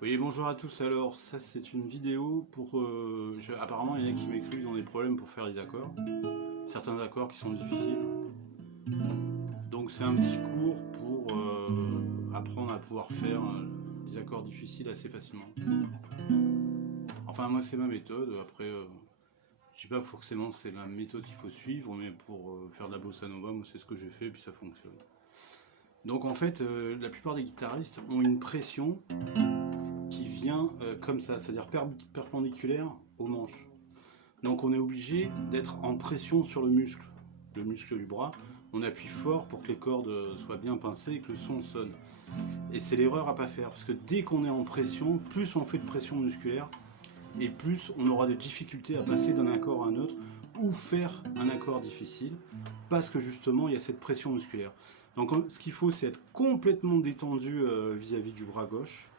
Oui, bonjour à tous. Alors, ça c'est une vidéo pour... apparemment, il y en a qui m'écrivent, ils ont des problèmes pour faire les accords. Certains accords qui sont difficiles. Donc c'est un petit cours pour apprendre à pouvoir faire des accords difficiles assez facilement. Enfin, moi c'est ma méthode. Après, je dis pas forcément c'est la méthode qu'il faut suivre, mais pour faire de la bossa nova, moi c'est ce que j'ai fait et puis ça fonctionne. Donc en fait, la plupart des guitaristes ont une pression qui vient comme ça, c'est-à-dire perpendiculaire aux manches. Donc on est obligé d'être en pression sur le muscle du bras. On appuie fort pour que les cordes soient bien pincées et que le son sonne. Et c'est l'erreur à pas faire, parce que dès qu'on est en pression, plus on fait de pression musculaire, et plus on aura de difficultés à passer d'un accord à un autre, ou faire un accord difficile, parce que justement il y a cette pression musculaire. Donc ce qu'il faut, c'est être complètement détendu vis-à-vis du bras gauche,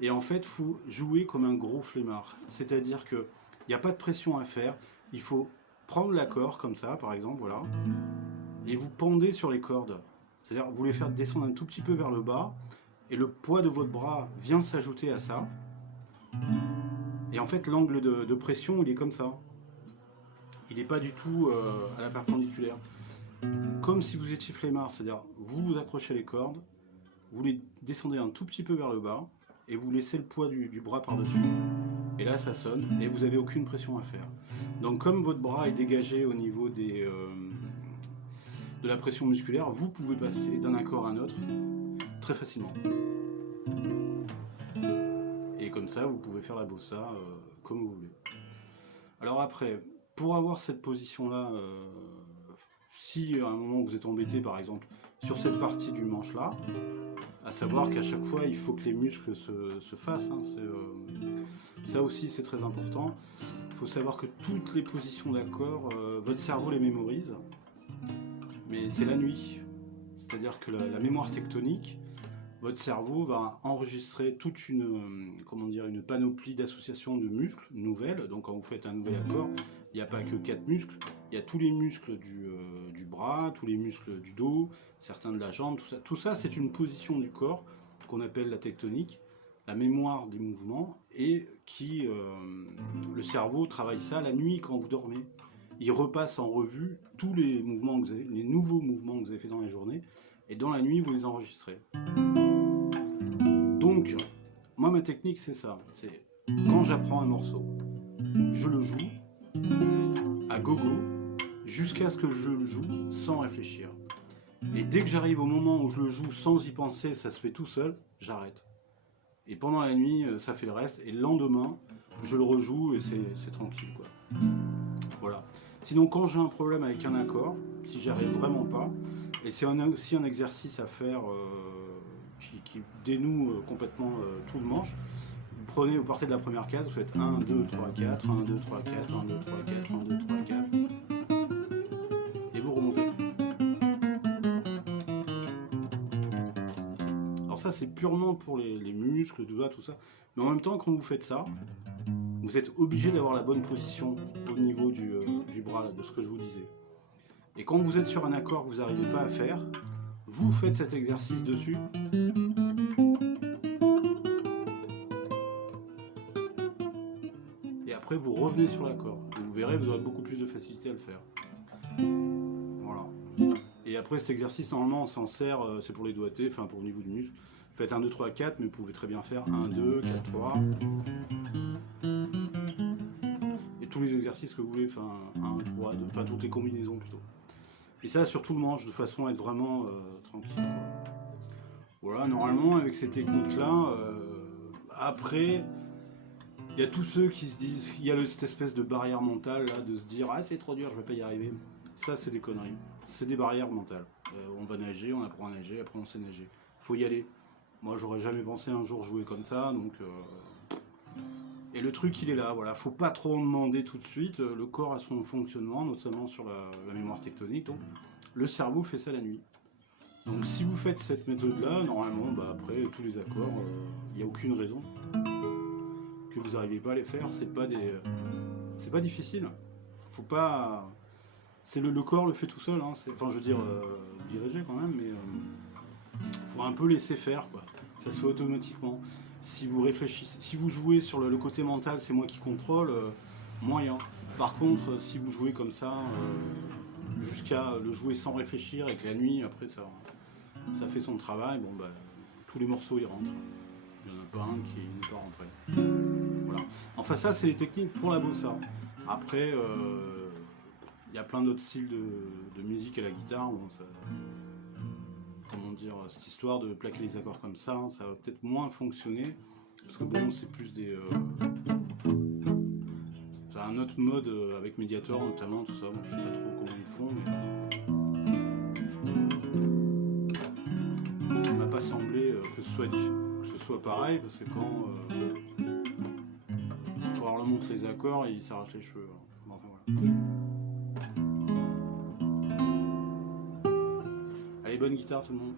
et en fait, il faut jouer comme un gros flemmard. C'est-à-dire qu'il n'y a pas de pression à faire. Il faut prendre l'accord comme ça, par exemple, voilà, et vous pendez sur les cordes. C'est-à-dire vous les faire descendre un tout petit peu vers le bas, et le poids de votre bras vient s'ajouter à ça. Et en fait, l'angle de pression, il est comme ça. Il n'est pas du tout à la perpendiculaire. Comme si vous étiez flemmard, c'est-à-dire vous vous accrochez les cordes, vous les descendez un tout petit peu vers le bas, et vous laissez le poids du bras par-dessus. Et là ça sonne, et vous n'avez aucune pression à faire. Donc comme votre bras est dégagé au niveau de la pression musculaire, vous pouvez passer d'un accord à un autre très facilement. Et comme ça, vous pouvez faire la bossa comme vous voulez. Alors après, pour avoir cette position-là, si à un moment vous êtes embêté par exemple sur cette partie du manche là, à savoir qu'à chaque fois il faut que les muscles se fassent, hein, ça aussi c'est très important. Il faut savoir que toutes les positions d'accord, votre cerveau les mémorise, mais c'est la nuit. C'est-à-dire que la mémoire tectonique, votre cerveau va enregistrer toute une panoplie d'associations de muscles nouvelles. Donc quand vous faites un nouvel accord, il n'y a pas que 4 muscles, il y a tous les muscles du bras, tous les muscles du dos, certains de la jambe, tout ça. Tout ça, c'est une position du corps qu'on appelle la tectonique, la mémoire des mouvements, et le cerveau travaille ça la nuit quand vous dormez. Il repasse en revue tous les mouvements que vous avez, les nouveaux mouvements que vous avez fait dans la journée, et dans la nuit, vous les enregistrez. Donc, moi, ma technique, c'est ça. C'est quand j'apprends un morceau, je le joue à gogo jusqu'à ce que je le joue sans réfléchir. Et dès que j'arrive au moment où je le joue sans y penser, ça se fait tout seul, j'arrête. Et pendant la nuit, ça fait le reste. Et le lendemain, je le rejoue et c'est tranquille, quoi. Voilà. Sinon, quand j'ai un problème avec un accord, si j'arrive vraiment pas, et c'est aussi un exercice à faire qui dénoue complètement tout le manche. Vous partez de la première case, vous faites 1, 2, 3, 4, 1, 2, 3, 4, 1, 2, 3, 4, 1, 2, 3, 4, et vous remontez. Alors ça, c'est purement pour les muscles, le doigt, tout ça. Mais en même temps, quand vous faites ça, vous êtes obligé d'avoir la bonne position au niveau du bras, de ce que je vous disais. Et quand vous êtes sur un accord que vous n'arrivez pas à faire, vous faites cet exercice dessus. Et après, vous revenez sur l'accord. Vous verrez, vous aurez beaucoup plus de facilité à le faire. Voilà. Et après, cet exercice, normalement, on s'en sert, c'est pour les doigtés, enfin pour le niveau du muscle. Faites 1, 2, 3, 4, mais vous pouvez très bien faire 1, 2, 4, 3. Et tous les exercices que vous voulez, enfin 1, 3, 2, enfin toutes les combinaisons plutôt. Et ça, sur tout le manche, de façon à être vraiment tranquille. Voilà, normalement, avec ces techniques-là, après, il y a tous ceux qui se disent, il y a cette espèce de barrière mentale, là, de se dire, ah c'est trop dur, je vais pas y arriver. Ça, c'est des conneries. C'est des barrières mentales. On va nager, on apprend à nager, après on sait nager. Faut y aller. Moi, j'aurais jamais pensé un jour jouer comme ça, donc... Et le truc, il est là, voilà. Faut pas trop en demander tout de suite. Le corps a son fonctionnement, notamment sur la mémoire tectonique. Donc, le cerveau fait ça la nuit. Donc, si vous faites cette méthode-là, normalement, bah, après, tous les accords, il n'y a aucune raison que vous n'arriviez pas à les faire. C'est pas difficile. Faut pas... Le corps le fait tout seul. Hein. Enfin, je veux dire, dirigé quand même, mais faut un peu laisser faire, quoi. Ça se fait automatiquement. Si vous réfléchissez, si vous jouez sur le côté mental, c'est moi qui contrôle, moyen. Par contre, si vous jouez comme ça, jusqu'à le jouer sans réfléchir et que la nuit, après ça fait son travail, bon bah tous les morceaux y rentrent. Il n'y en a pas un qui n'est pas rentré. Voilà. Enfin ça c'est les techniques pour la bossa. Après il y a plein d'autres styles de musique à la guitare. Bon, ça, comment dire, cette histoire de plaquer les accords comme ça va peut-être moins fonctionner. Parce que bon, c'est plus des... c'est un autre mode avec Mediator notamment, tout ça. Bon, je sais pas trop comment ils font, mais... il m'a pas semblé que ce soit pareil, parce que quand on leur montre les accords, ils s'arrachent les cheveux. Bon, enfin, voilà. Allez, bonne guitare tout le monde.